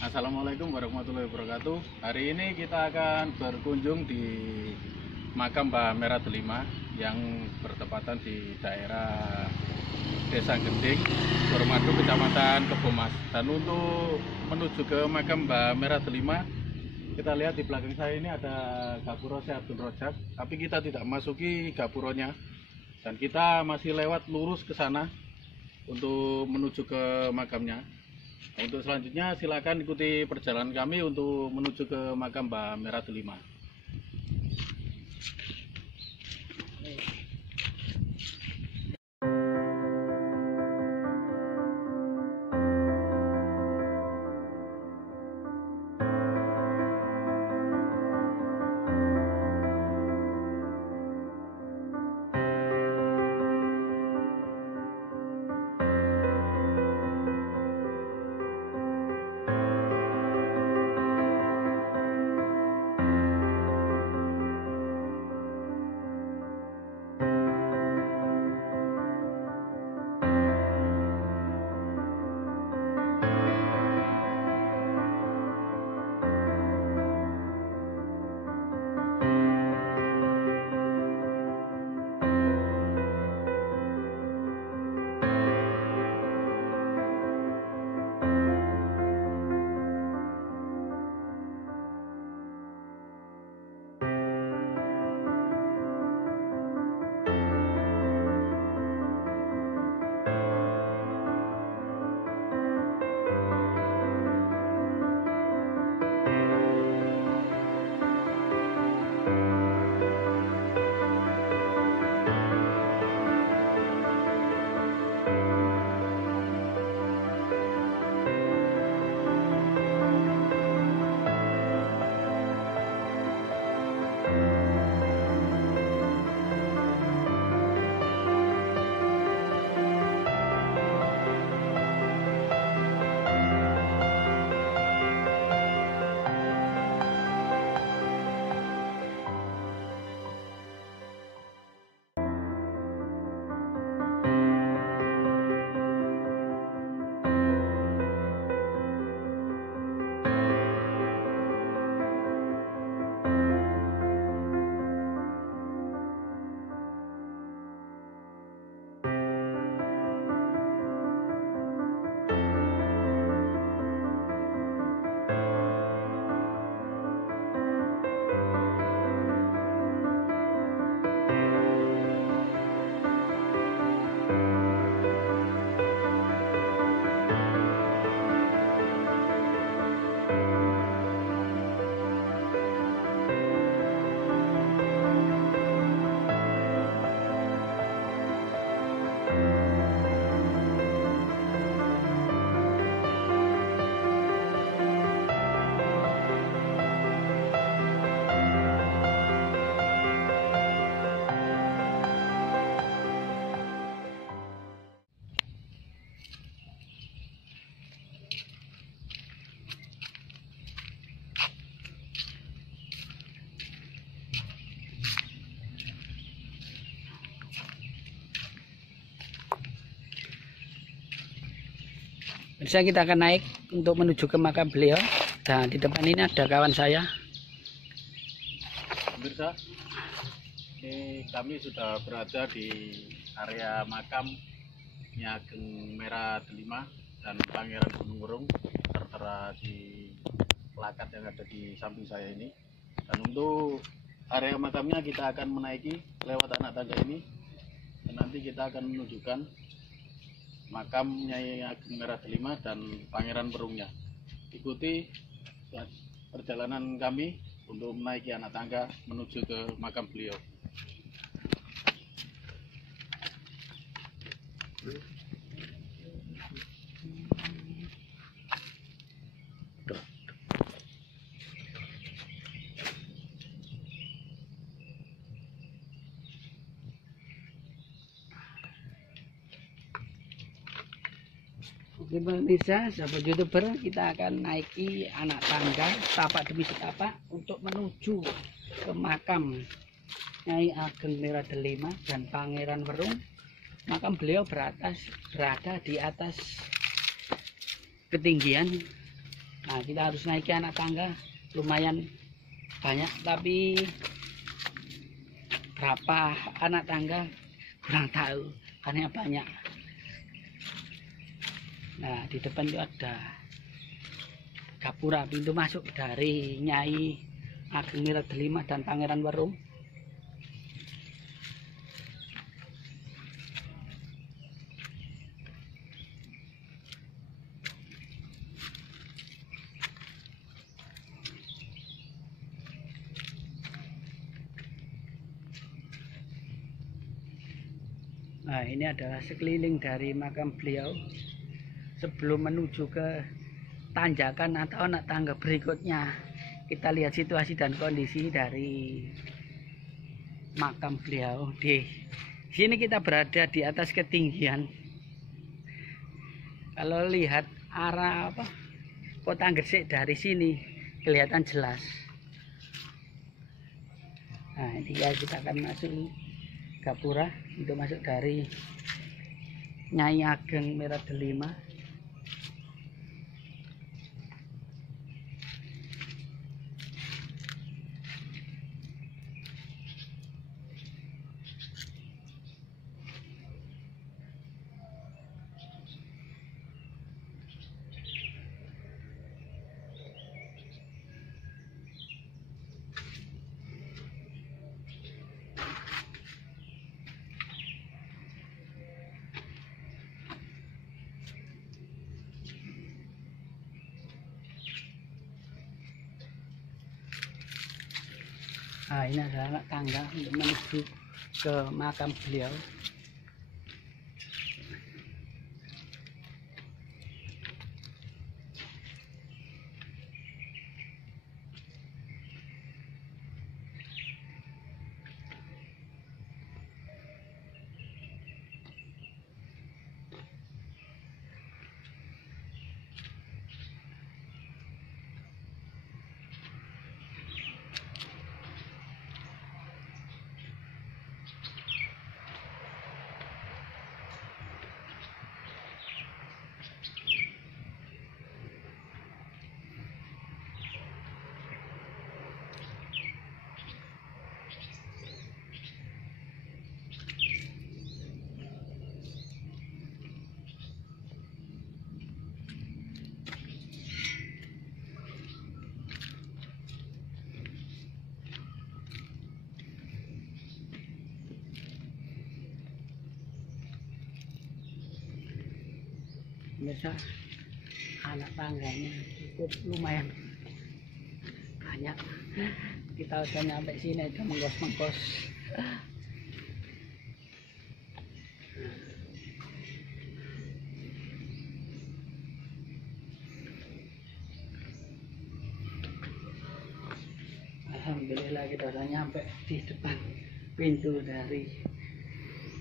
Assalamualaikum warahmatullahi wabarakatuh. Hari ini kita akan berkunjung di makam Mbah Merah Delima yang bertepatan di daerah Desa Gending, Suramadu, Kecamatan Kebomas. Dan untuk menuju ke makam Mbah Merah Delima, kita lihat di belakang saya ini ada Gapuro Syekh Abdul Rojak, tapi kita tidak masuki gapuronya dan kita masih lewat lurus ke sana untuk menuju ke makamnya. Nah, untuk selanjutnya silakan ikuti perjalanan kami untuk menuju ke makam Mbah Merah Delima. Bisa kita akan naik untuk menuju ke makam beliau. Dan di depan ini ada kawan saya. Pemirsa, ini kami sudah berada di area makam Nyai Ageng Merah Delima dan Pangeran Gunung Wurung tertera di plakat yang ada di samping saya ini. Dan untuk area makamnya kita akan menaiki lewat anak tangga ini dan nanti kita akan menunjukkan makam Nyai Ageng Merah Delima dan Pangeran Perungnya. Ikuti perjalanan kami untuk menaiki anak tangga menuju ke makam beliau. Oke pemirsa, sahabat YouTuber, kita akan naiki anak tangga setapak demi setapak untuk menuju ke makam Nyai Ageng Merah Delima dan Pangeran Werung. Makam beliau berada di atas ketinggian Nah, kita harus naiki anak tangga lumayan banyak, tapi berapa anak tangga kurang tahu karena banyak. Nah, di depan itu ada gapura, pintu masuk dari Nyai Ageng Miradelima dan Pangeran Werung. Nah, ini adalah sekeliling dari makam beliau sebelum menuju ke tanjakan atau anak tangga berikutnya. Kita lihat situasi dan kondisi dari makam beliau. Di sini kita berada di atas ketinggian. Kalau lihat arah Kota Gresik dari sini kelihatan jelas. Nah, ini ya, kita akan masuk gapura untuk masuk dari Nyai Ageng Miradelima. Nah, ini adalah anak tangga untuk menuju ke makam beliau. Biasa anak tangganya cukup lumayan banyak. Kita udah nyampe sini udah menggos-menggos. Alhamdulillah kita udah nyampe di depan pintu dari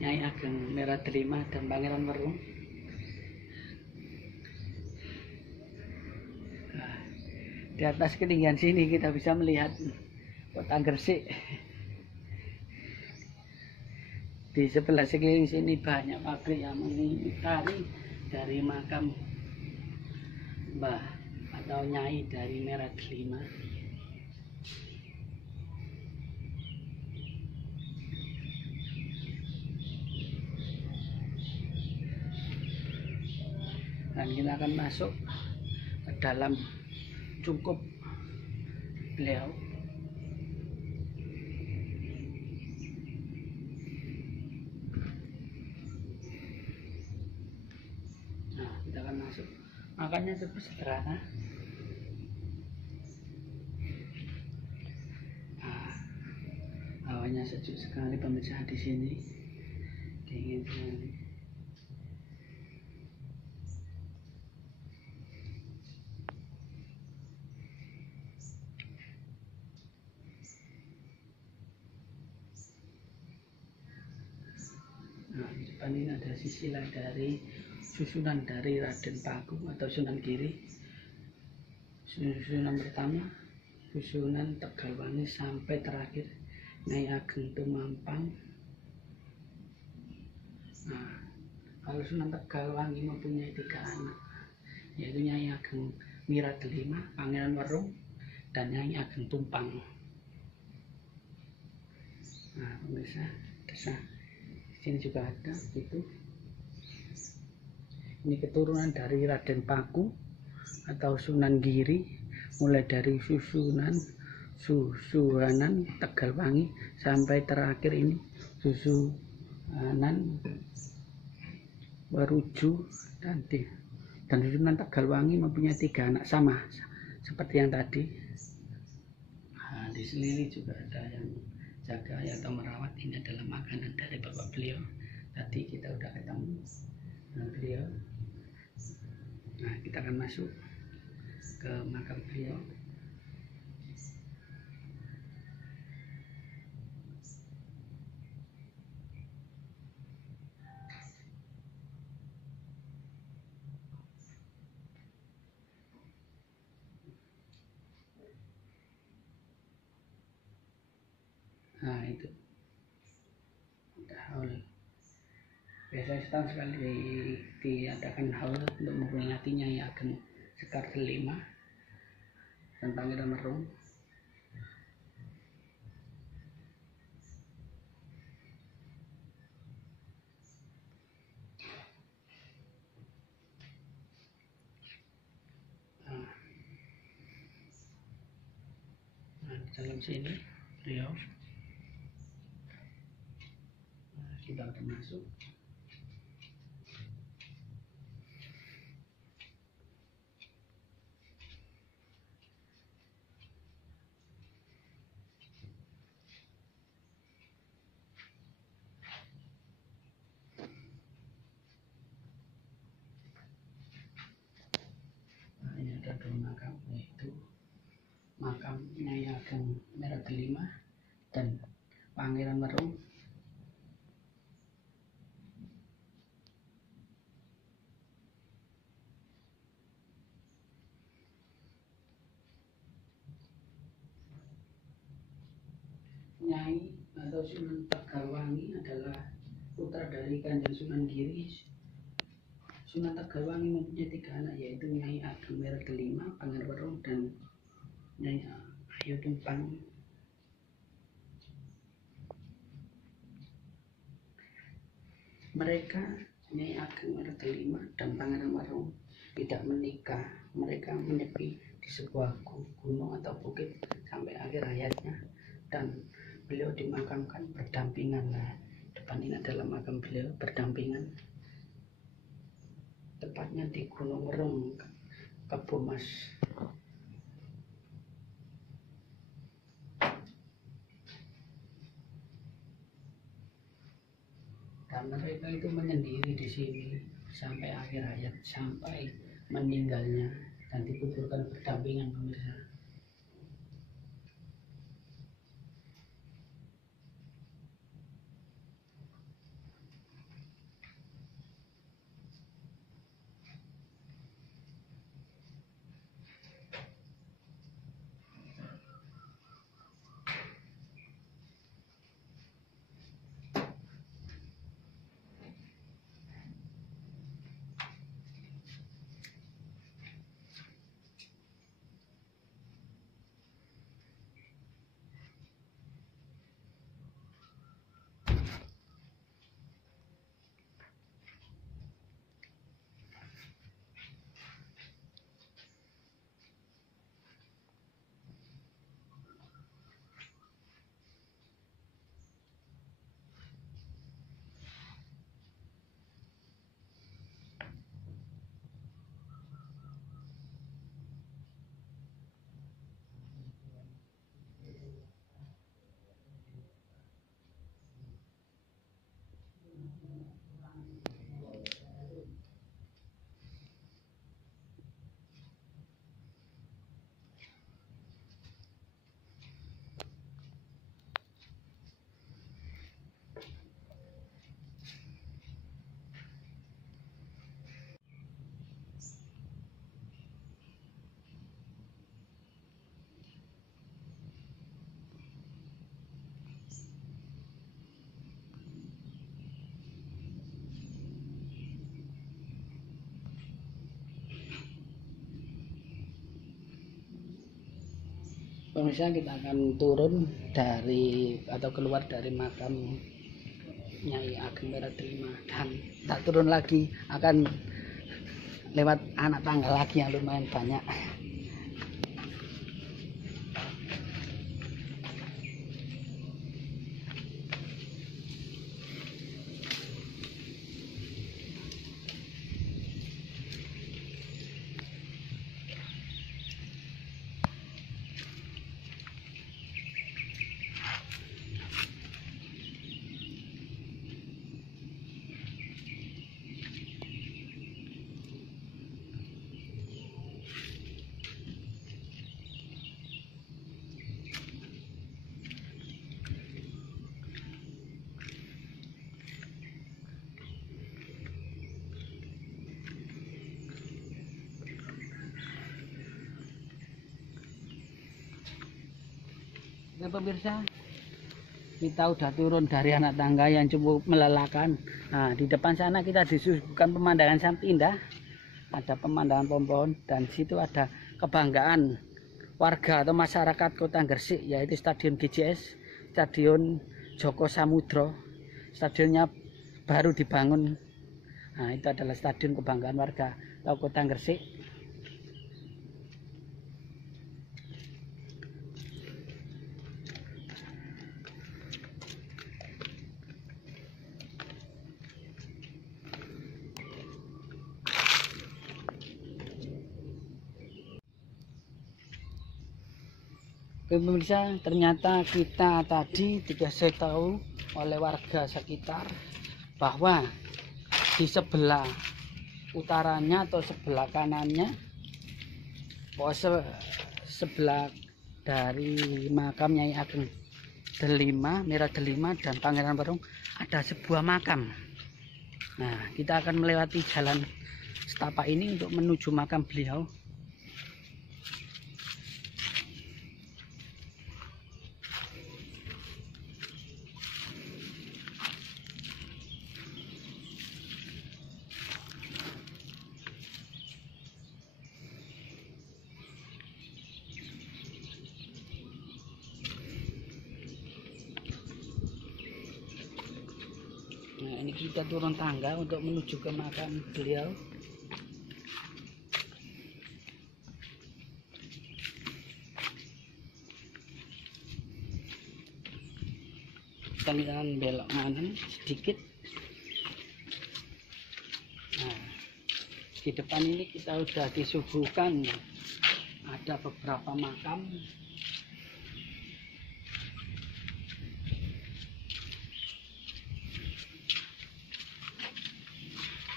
Nyai Ageng Miradelima dan Pangeran Werung. Di atas ketinggian sini kita bisa melihat Kota Gresik. Di sebelah sekeliling sini banyak pabrik yang mengitari dari makam Mbah atau Nyai dari Miradelima. Dan kita akan masuk ke dalam cungkup beliau. Nah, kita akan masuk. Makanya cukup sederhana. Nah, hawanya sejuk sekali pemirsa di sini. Dingin sekali. Nah, di depan ini ada sisilah dari susunan dari Raden Paku atau Sunan Giri. Susunan pertama, susunan Tegalwangi sampai terakhir Nyai Ageng Tumampang. Nah, kalau Sunan Tegalwangi mempunyai 3 anak, yaitu Nyai Ageng Mira Delima, Pangeran Werung, dan Nyai Ageng Tumpang. Nah, pemirsa, desa sini juga ada gitu. Ini keturunan dari Raden Paku atau Sunan Giri, mulai dari Susuhunan Tegalwangi sampai terakhir ini Susuhunan Waruju dan Susunan Tegalwangi mempunyai 3 anak sama seperti yang tadi. Nah, di sini juga ada yang jaga atau merawat. Ini adalah makanan dari bapak beliau. Tadi kita udah ketemu dengan beliau. Nah, kita akan masuk ke makam beliau. Nah, itu ada haul. Biasanya setahun sekali diadakan haul untuk memperingati Nyai Ageng Sekar Delima dan Pangeran Werung. Nah, di dalam sini beliau. Nah, kita udah masuk. Nah, ini ada 2 makam, yaitu makam Nyai Ageng Mera Delima dan Pangeran Werung. Nyai atau Sunan Tegalwangi adalah putra dari Kanjeng Sunan Giri. Sunan Tegalwangi mempunyai 3 anak, yaitu Nyai Ageng Mera Delima, Pangeran Werung, dan Nyai Ayu Tumpang. Mereka, Nyai Ageng Mera Delima dan Pangeran Werung, tidak menikah. Mereka menyepi di sebuah gunung atau bukit sampai akhir hayatnya, dan beliau dimakamkan berdampingan. Nah, depan ini adalah makam beliau berdampingan, tepatnya di Gunung Werung, Kebomas. Dan mereka itu menyendiri di sini sampai akhir hayat, sampai meninggalnya, dan dikuburkan berdampingan, pemirsa. Pemirsa, kita akan turun dari atau keluar dari makam Nyai Ageng Meradelima dan tak turun lagi, akan lewat anak tangga lagi yang lumayan banyak. Oke pemirsa, kita udah turun dari anak tangga yang cukup melelahkan. Nah, di depan sana kita disuguhkan pemandangan sangat indah. Ada pemandangan pohon-pohon dan situ ada kebanggaan warga atau masyarakat Kota Gresik, yaitu Stadion GJS, Stadion Joko Samudro. Stadionnya baru dibangun. Nah, itu adalah stadion kebanggaan warga atau Kota Gresik. Oke pemirsa, ternyata kita tadi dikasih tahu oleh warga sekitar bahwa di sebelah utaranya atau sebelah kanannya, sebelah dari makam Nyai Ageng Meradelima dan Pangeran Werung ada sebuah makam. Nah, kita akan melewati jalan setapak ini untuk menuju makam beliau. Nah, ini kita turun tangga untuk menuju ke makam beliau. Kita akan belok kanan sedikit. Nah, di depan ini kita sudah disuguhkan ada beberapa makam.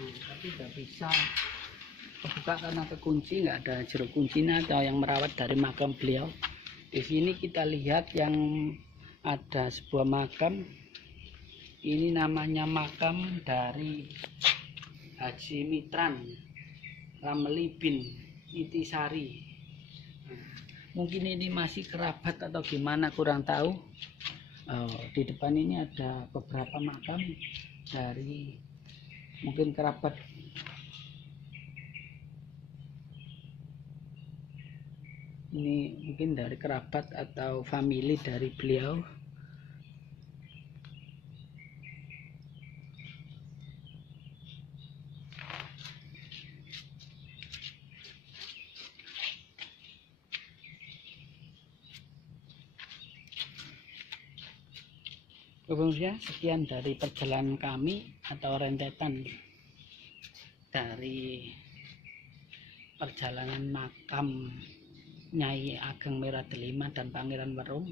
Tapi nggak bisa kebuka karena kekunci, nggak ada jero kuncinya atau yang merawat dari makam beliau. Di sini kita lihat yang ada sebuah makam. Ini namanya makam dari Haji Mitran Ramli bin Itisari. Mungkin ini masih kerabat atau gimana, kurang tahu. Di depan ini ada beberapa makam dari mungkin kerabat. Ini mungkin dari kerabat atau famili dari beliau. Pemirsa, sekian dari perjalanan kami atau rentetan dari perjalanan makam Nyai Ageng Meradelima dan Pangeran Werung.